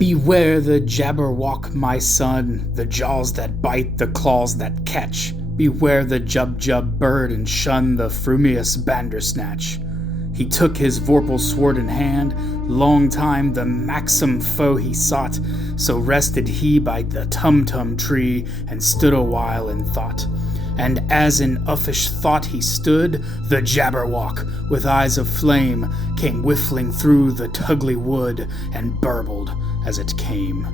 Beware the Jabberwock, my son, the jaws that bite, the claws that catch. Beware the Jub bird and shun the frumious Bandersnatch. He took his vorpal sword in hand, long time the maxim foe he sought, so rested he by the tum tree, and stood a while in thought. And as in uffish thought he stood, the Jabberwock, with eyes of flame, came whiffling through the tugly wood, and burbled as it came.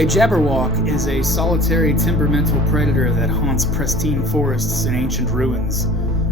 A Jabberwock is a solitary temperamental predator that haunts pristine forests and ancient ruins.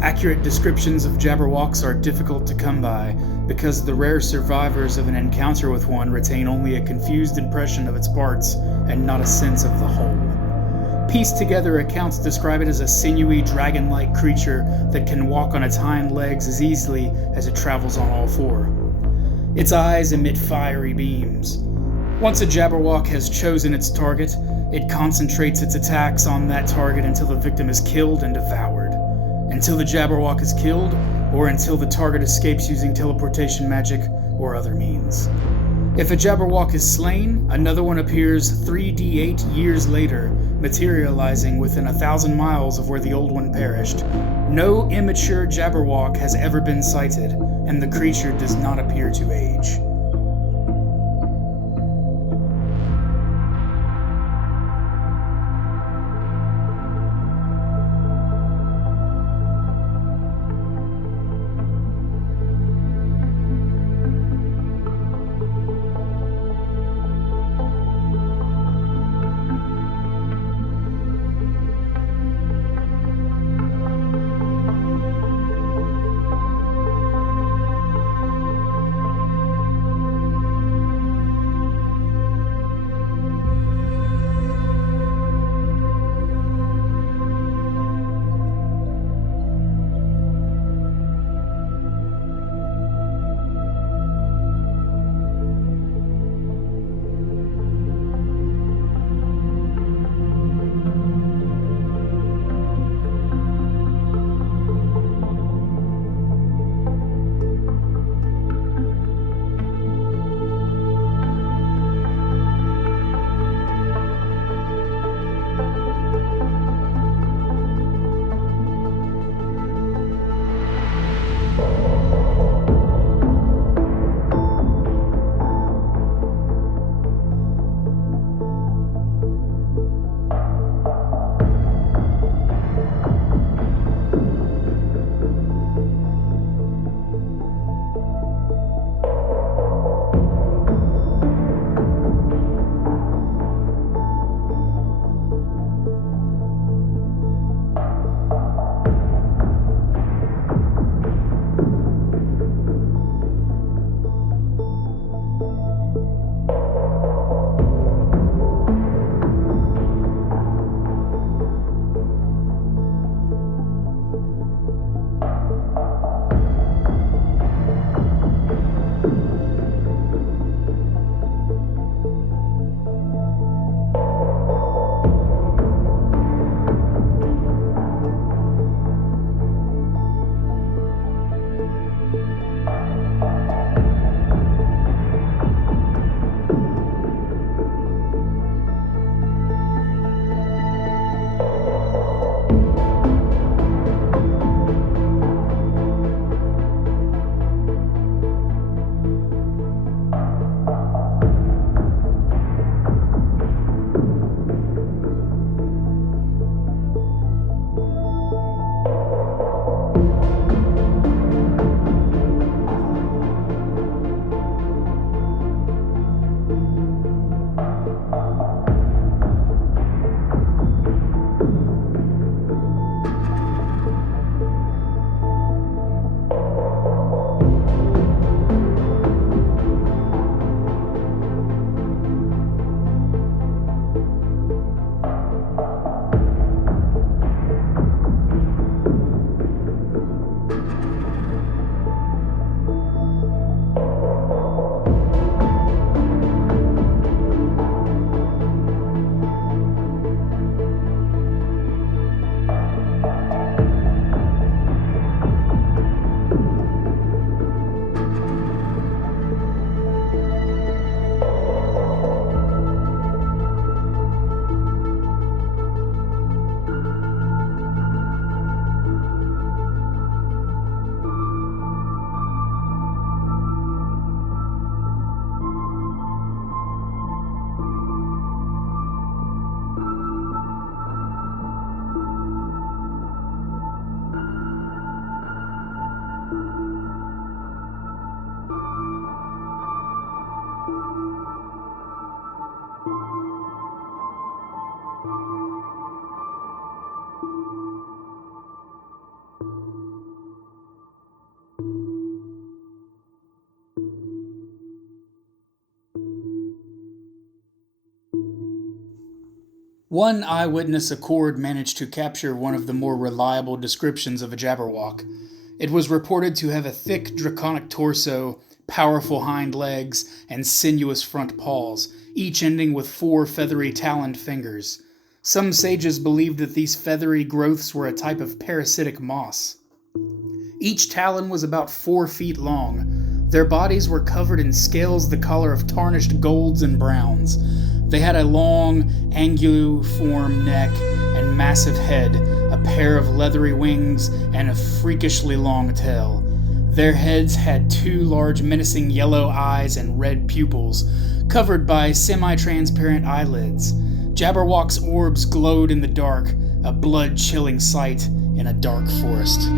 Accurate descriptions of Jabberwocks are difficult to come by because the rare survivors of an encounter with one retain only a confused impression of its parts and not a sense of the whole. Pieced together accounts describe it as a sinewy, dragon-like creature that can walk on its hind legs as easily as it travels on all four. Its eyes emit fiery beams. Once a Jabberwock has chosen its target, it concentrates its attacks on that target until the victim is killed and devoured. Until the Jabberwock is killed, or until the target escapes using teleportation magic or other means. If a Jabberwock is slain, another one appears 3d8 years later, materializing within 1,000 miles of where the old one perished. No immature Jabberwock has ever been sighted, and the creature does not appear to age. One eyewitness accord managed to capture one of the more reliable descriptions of a Jabberwock. It was reported to have a thick, draconic torso, powerful hind legs, and sinuous front paws, each ending with 4 feathery taloned fingers. Some sages believed that these feathery growths were a type of parasitic moss. Each talon was about 4 feet long. Their bodies were covered in scales the color of tarnished golds and browns. They had a long, anguilliform neck and massive head, a pair of leathery wings, and a freakishly long tail. Their heads had 2 large, menacing yellow eyes and red pupils, covered by semi-transparent eyelids. Jabberwock's orbs glowed in the dark, a blood-chilling sight in a dark forest.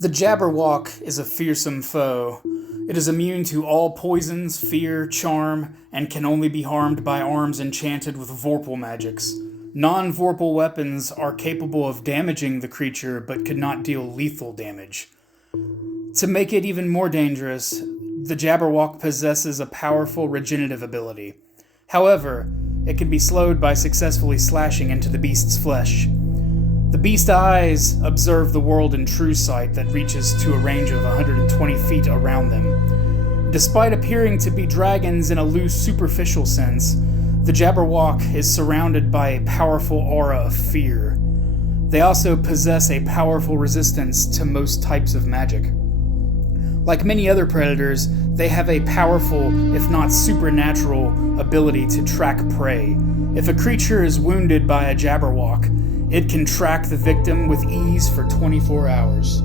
The Jabberwock is a fearsome foe. It is immune to all poisons, fear, charm, and can only be harmed by arms enchanted with Vorpal magics. Non-Vorpal weapons are capable of damaging the creature but could not deal lethal damage. To make it even more dangerous, the Jabberwock possesses a powerful regenerative ability. However, it can be slowed by successfully slashing into the beast's flesh. The beast's eyes observe the world in true sight that reaches to a range of 120 feet around them. Despite appearing to be dragons in a loose, superficial sense, the Jabberwock is surrounded by a powerful aura of fear. They also possess a powerful resistance to most types of magic. Like many other predators, they have a powerful, if not supernatural, ability to track prey. If a creature is wounded by a Jabberwock, it can track the victim with ease for 24 hours.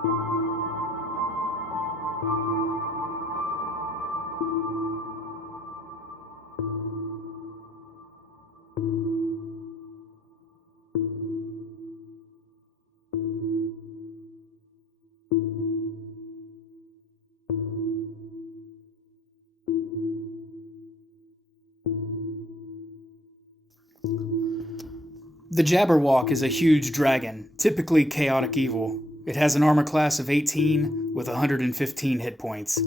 The Jabberwock is a huge dragon, typically chaotic evil. It has an armor class of 18 with 115 hit points.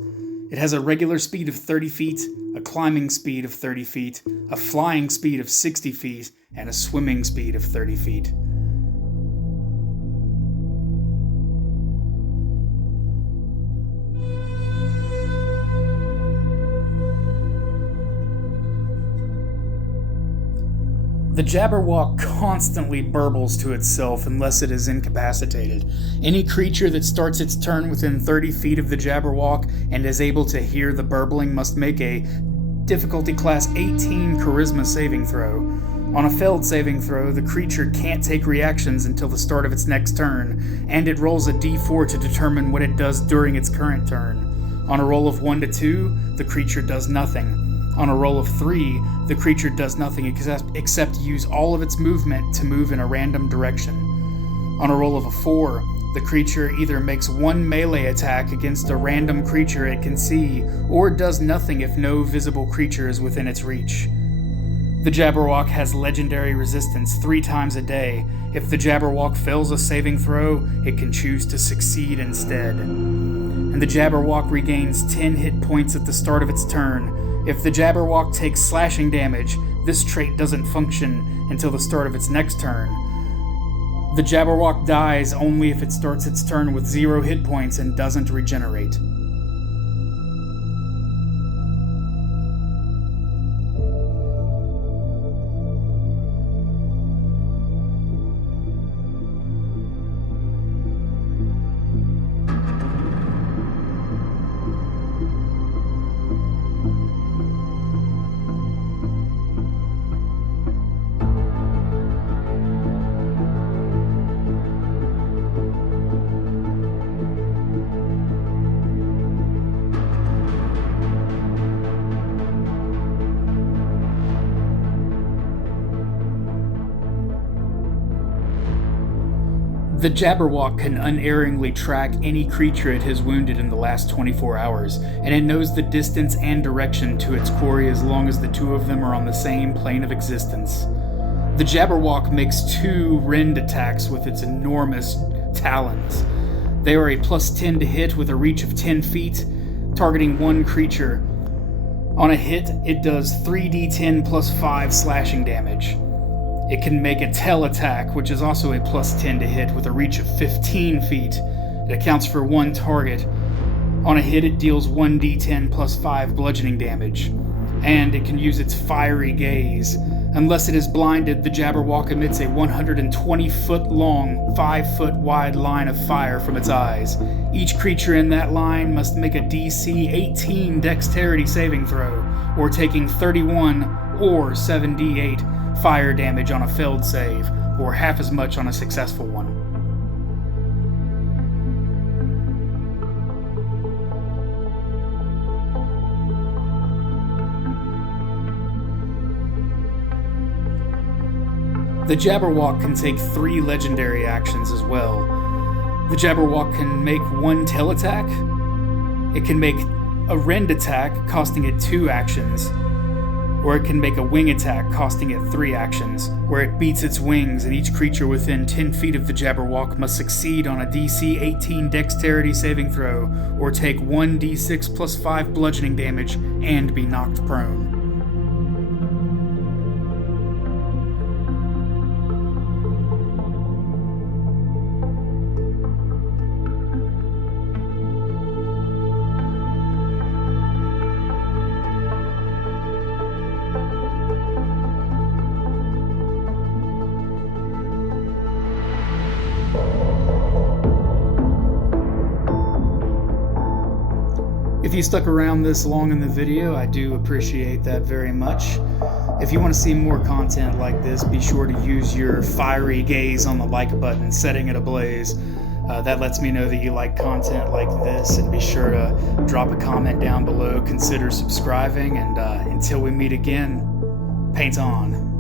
It has a regular speed of 30 feet, a climbing speed of 30 feet, a flying speed of 60 feet, and a swimming speed of 30 feet. The Jabberwock constantly burbles to itself unless it is incapacitated. Any creature that starts its turn within 30 feet of the Jabberwock and is able to hear the burbling must make a difficulty class 18 charisma saving throw. On a failed saving throw, the creature can't take reactions until the start of its next turn, and it rolls a d4 to determine what it does during its current turn. On a roll of 1 to 2, the creature does nothing. On a roll of 3, the creature does nothing except use all of its movement to move in a random direction. On a roll of a 4, the creature either makes one melee attack against a random creature it can see, or does nothing if no visible creature is within its reach. The Jabberwock has legendary resistance 3 times a day. If the Jabberwock fails a saving throw, it can choose to succeed instead. And the Jabberwock regains 10 hit points at the start of its turn. If the Jabberwock takes slashing damage, this trait doesn't function until the start of its next turn. The Jabberwock dies only if it starts its turn with 0 hit points and doesn't regenerate. The Jabberwock can unerringly track any creature it has wounded in the last 24 hours, and it knows the distance and direction to its quarry as long as the two of them are on the same plane of existence. The Jabberwock makes 2 rend attacks with its enormous talons. They are a +10 to hit with a reach of 10 feet, targeting one creature. On a hit, it does 3d10 +5 slashing damage. It can make a tail attack, which is also a +10 to hit with a reach of 15 feet. It accounts for 1 target. On a hit, it deals 1d10 +5 bludgeoning damage. And it can use its fiery gaze. Unless it is blinded, the Jabberwock emits a 120-foot long, 5-foot wide line of fire from its eyes. Each creature in that line must make a DC 18 dexterity saving throw, or taking 31 or 7d8 fire damage on a failed save, or half as much on a successful one. The Jabberwock can take 3 legendary actions as well. The Jabberwock can make 1 tail attack. It can make a rend attack, costing it 2 actions. Or it can make a wing attack, costing it 3 actions, where it beats its wings and each creature within 10 feet of the Jabberwock must succeed on a DC 18 dexterity saving throw, or take 1d6 +5 bludgeoning damage and be knocked prone. If you stuck around this long in the video, I do appreciate that very much. If you want to see more content like this, be sure to use your fiery gaze on the like button, setting it ablaze. That lets me know that you like content like this, and be sure to drop a comment down below, consider subscribing, and until we meet again, paint on.